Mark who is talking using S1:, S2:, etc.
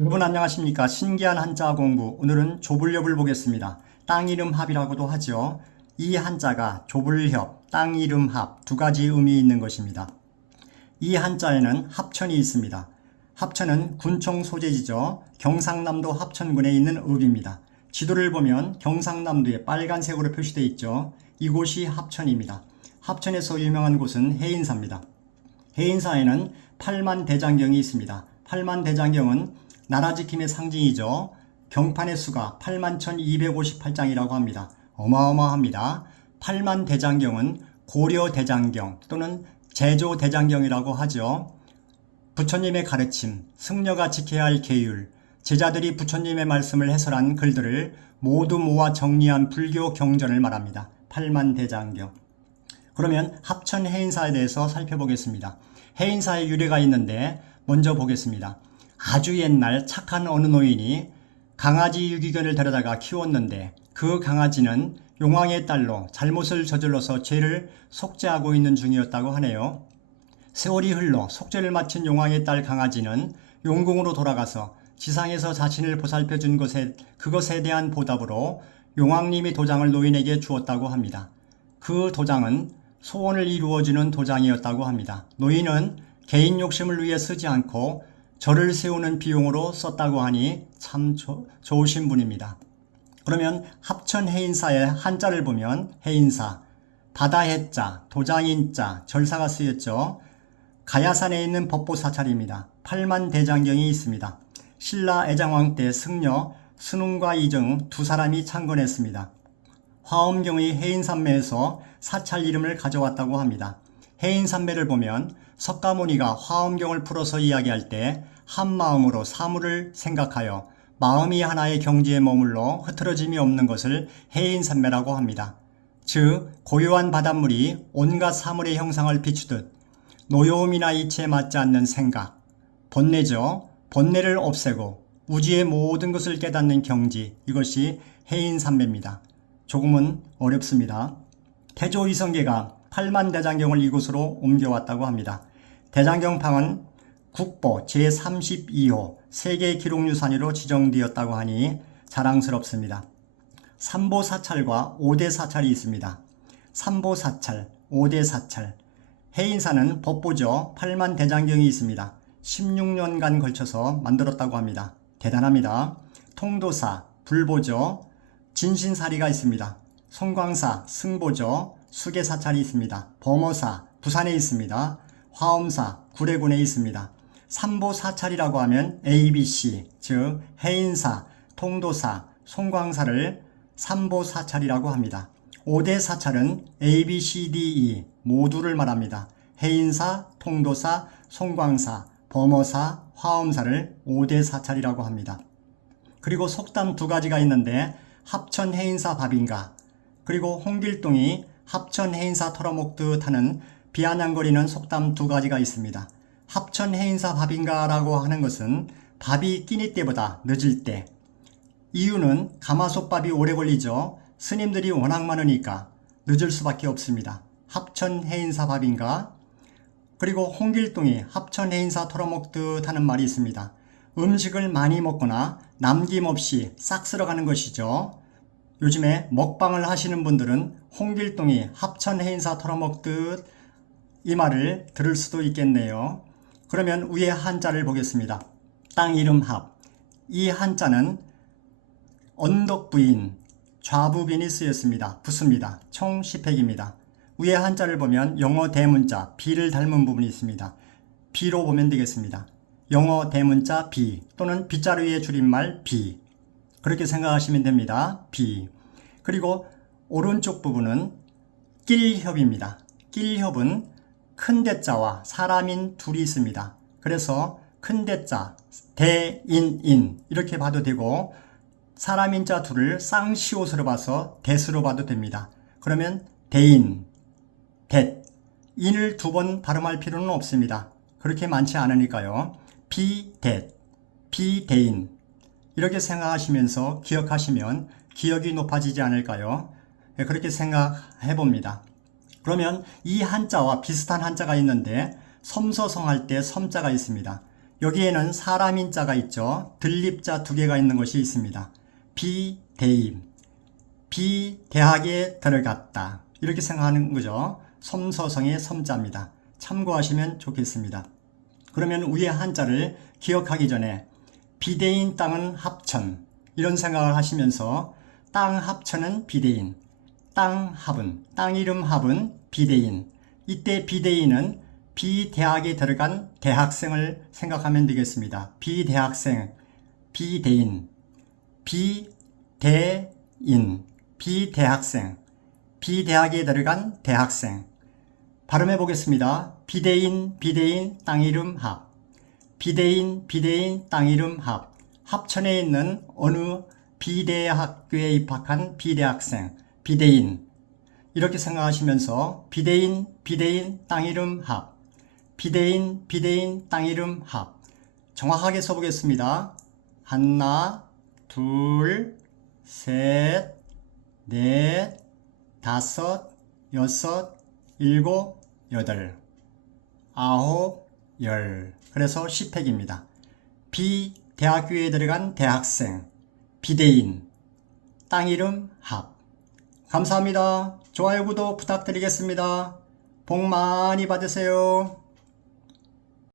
S1: 여러분 안녕하십니까? 신기한 한자 공부. 오늘은 조불협을 보겠습니다. 땅 이름 합이라고도 하죠 이 한자가 조불협 땅 이름 합 두 가지 의미 있는 것입니다. 이 한자에는 합천이 있습니다. 합천은 군청 소재지죠. 경상남도 합천군에 있는 읍입니다. 지도를 보면 경상남도에 빨간색으로 표시되어 있죠. 이곳이 합천입니다. 합천에서 유명한 곳은 해인사입니다. 해인사에는 팔만 대장경이 있습니다. 팔만 대장경은 나라 지킴의 상징이죠. 경판의 수가 81,258장이라고 합니다. 어마어마합니다. 팔만 대장경은 고려 대장경 또는 제조 대장경이라고 하죠. 부처님의 가르침, 승려가 지켜야 할 계율, 제자들이 부처님의 말씀을 해설한 글들을 모두 모아 정리한 불교 경전을 말합니다. 팔만 대장경. 그러면 합천 해인사에 대해서 살펴보겠습니다. 해인사의 유래가 있는데 먼저 보겠습니다. 아주 옛날 착한 어느 노인이 강아지 유기견을 데려다가 키웠는데 그 강아지는 용왕의 딸로 잘못을 저질러서 죄를 속죄하고 있는 중이었다고 하네요. 세월이 흘러 속죄를 마친 용왕의 딸 강아지는 용궁으로 돌아가서 지상에서 자신을 보살펴 준 것에 그것에 대한 보답으로 용왕님이 도장을 노인에게 주었다고 합니다. 그 도장은 소원을 이루어주는 도장이었다고 합니다. 노인은 개인 욕심을 위해 쓰지 않고 절을 세우는 비용으로 썼다고 하니 참 조, 좋으신 분입니다. 그러면 합천 해인사의 한자를 보면 해인사, 바다 해자, 도장인자, 절사가 쓰였죠. 가야산에 있는 법보사찰입니다. 팔만 대장경이 있습니다. 신라 애장왕 때 승려 순웅과 이정 두 사람이 창건했습니다. 화엄경의 해인산매에서 사찰 이름을 가져왔다고 합니다. 해인산매를 보면 석가모니가 화엄경을 풀어서 이야기할 때 한 마음으로 사물을 생각하여 마음이 하나의 경지에 머물러 흐트러짐이 없는 것을 해인산매라고 합니다. 즉 고요한 바닷물이 온갖 사물의 형상을 비추듯 노여움이나 이치에 맞지 않는 생각, 번뇌죠. 번뇌를 없애고 우주의 모든 것을 깨닫는 경지, 이것이 해인산매입니다. 조금은 어렵습니다. 태조 이성계가 8만 대장경을 이곳으로 옮겨왔다고 합니다. 대장경팡은 국보 제32호 세계 기록유산으로 지정되었다고 하니 자랑스럽습니다. 삼보 사찰과 오대사찰이 있습니다. 삼보 사찰, 오대사찰. 해인사는 법보죠. 8만 대장경이 있습니다. 16년간 걸쳐서 만들었다고 합니다. 대단합니다. 통도사, 불보죠. 진신사리가 있습니다. 송광사, 승보죠. 수계사찰이 있습니다. 범어사, 부산에 있습니다. 화엄사, 구례군에 있습니다. 삼보사찰이라고 하면 ABC, 즉 해인사, 통도사, 송광사를 삼보사찰이라고 합니다. 5대 사찰은 ABCDE 모두를 말합니다. 해인사, 통도사, 송광사, 범어사, 화엄사를 5대 사찰이라고 합니다. 그리고 속담 두 가지가 있는데 합천 해인사 밥인가 그리고 홍길동이 합천 해인사 털어먹듯 하는 비아냥거리는 속담 두 가지가 있습니다. 합천 해인사 밥인가 라고 하는 것은 밥이 끼니 때보다 늦을 때 이유는 가마솥밥이 오래 걸리죠. 스님들이 워낙 많으니까 늦을 수밖에 없습니다. 합천 해인사 밥인가 그리고 홍길동이 합천 해인사 털어먹듯 하는 말이 있습니다. 음식을 많이 먹거나 남김없이 싹 쓸어가는 것이죠. 요즘에 먹방을 하시는 분들은 홍길동이 합천 해인사 털어먹듯 이 말을 들을 수도 있겠네요. 그러면 위에 한자를 보겠습니다. 땅 이름 합. 이 한자는 언덕 부인, 좌부빈이 쓰였습니다. 붙습니다. 총 10획입니다. 위에 한자를 보면 영어 대문자 B를 닮은 부분이 있습니다. B로 보면 되겠습니다. 영어 대문자 B 또는 빗자루의 줄임말 B 그렇게 생각하시면 됩니다. B 그리고 오른쪽 부분은 낄협입니다. 낄협은 큰 대자와 사람인 둘이 있습니다. 그래서 큰 대자 대인인 이렇게 봐도 되고 사람인 자 둘을 쌍시옷으로 봐서 대수로 봐도 됩니다. 그러면 대인, 대, 인을 두 번 발음할 필요는 없습니다. 그렇게 많지 않으니까요. 비대, 비대인 이렇게 생각하시면서 기억하시면 기억이 높아지지 않을까요? 네, 그렇게 생각해 봅니다. 그러면 이 한자와 비슷한 한자가 있는데 섬서성할 때 섬자가 있습니다. 여기에는 사람인 자가 있죠. 들립자 두 개가 있는 것이 있습니다. 비대임, 비대학에 들어갔다. 이렇게 생각하는 거죠. 섬서성의 섬자입니다. 참고하시면 좋겠습니다. 그러면 위에 한자를 기억하기 전에 비대인 땅은 합천 이런 생각을 하시면서 땅 합천은 비대인, 땅 합은 땅 이름 합은 비대인. 이때 비대인은 비대학에 들어간 대학생을 생각하면 되겠습니다. 비대학생, 비대인, 비대인, 비대학생, 비대학에 들어간 대학생. 발음해 보겠습니다. 비대인, 비대인, 땅 이름 합. 비대인, 비대인, 땅 이름 합. 합천에 있는 어느 비대학교에 입학한 비대학생, 비대인. 이렇게 생각하시면서 비대인, 비대인, 땅 이름 합. 비대인, 비대인, 땅 이름 합. 정확하게 써보겠습니다. 하나, 둘, 셋, 넷, 다섯, 여섯, 일곱, 여덟, 아홉, 열. 그래서 10팩입니다. 비 대학교에 들어간 대학생, 비대인, 땅 이름 합. 감사합니다. 좋아요, 구독 부탁드리겠습니다. 복 많이 받으세요.